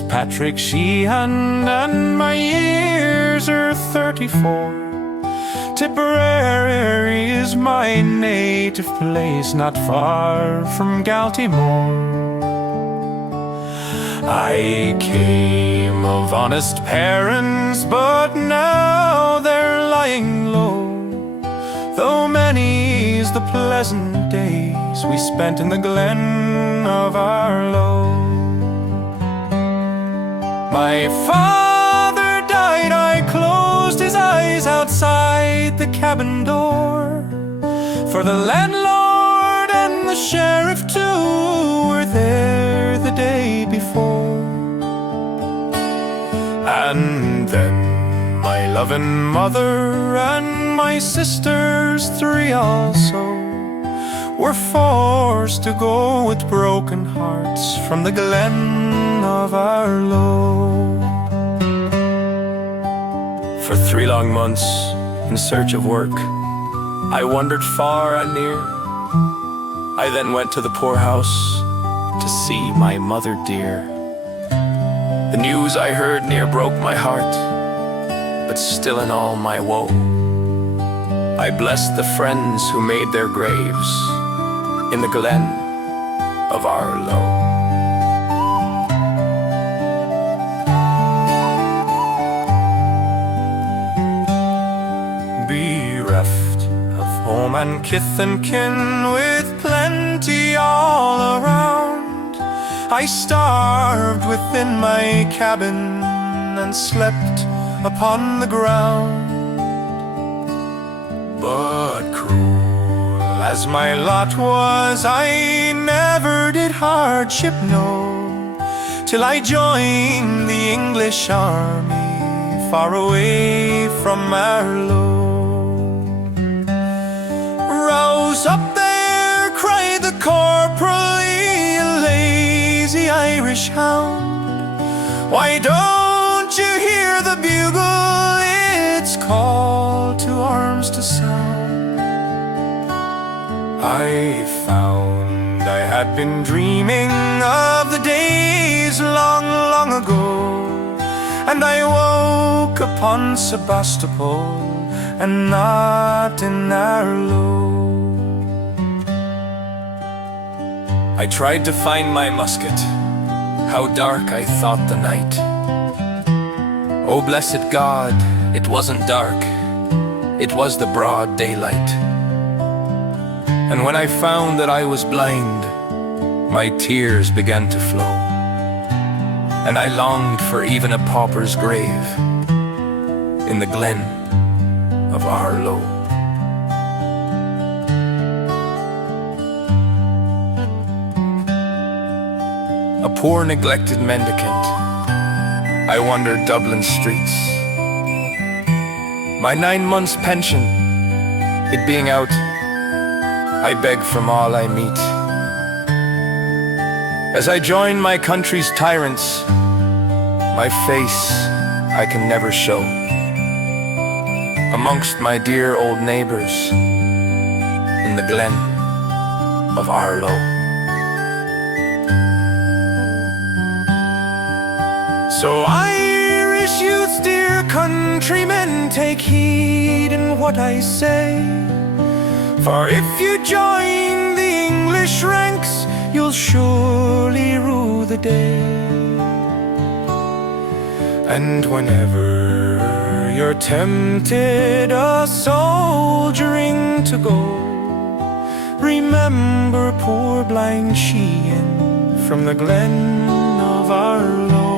is Patrick Sheehan, and my years are 34. Tipperary is my native place, not far from Galtymore. I came of honest parents, but now they're lying low. Though many's the pleasant days we spent in the Glen of Aherlow. My father died, I closed his eyes outside the cabin door, for the landlord and the sheriff too were there the day before. And then my loving mother and my sisters three also were forced to go with broken hearts from the Glen of Aherlow. For 3 long months, in search of work, I wandered far and near. I then went to the poorhouse to see my mother dear. The news I heard near broke my heart, but still in all my woe, I blessed the friends who made their graves in the Glen of Aherlow. Bereft of home and kith and kin, with plenty all around, I starved within my cabin and slept upon the ground. But cruel as my lot was, I never did hardship know, till I joined the English army far away from Aherlow. Rouse up there, cried the corporal, you lazy Irish hound. Why don't you hear the bugle? It's call to arms to sound. I found I had been dreaming of the days long, long ago, and I woke upon Sebastopol and not in Aherlow. I tried to find my musket, how dark I thought the night. Oh, blessed God, it wasn't dark, it was the broad daylight. And when I found that I was blind, my tears began to flow, and I longed for even a pauper's grave in the Glen of Aherlow. A poor neglected mendicant, I wandered Dublin streets. My 9 months' pension, it being out, I beg from all I meet. As I join my country's tyrants, my face I can never show amongst my dear old neighbors in the Glen of Aherlow. So Irish youths, dear countrymen, take heed in what I say, for if you join the English ranks, you'll surely rue the day. And whenever you're tempted a soldiering to go, remember poor blind Sheehan from the Glen of Aherlow.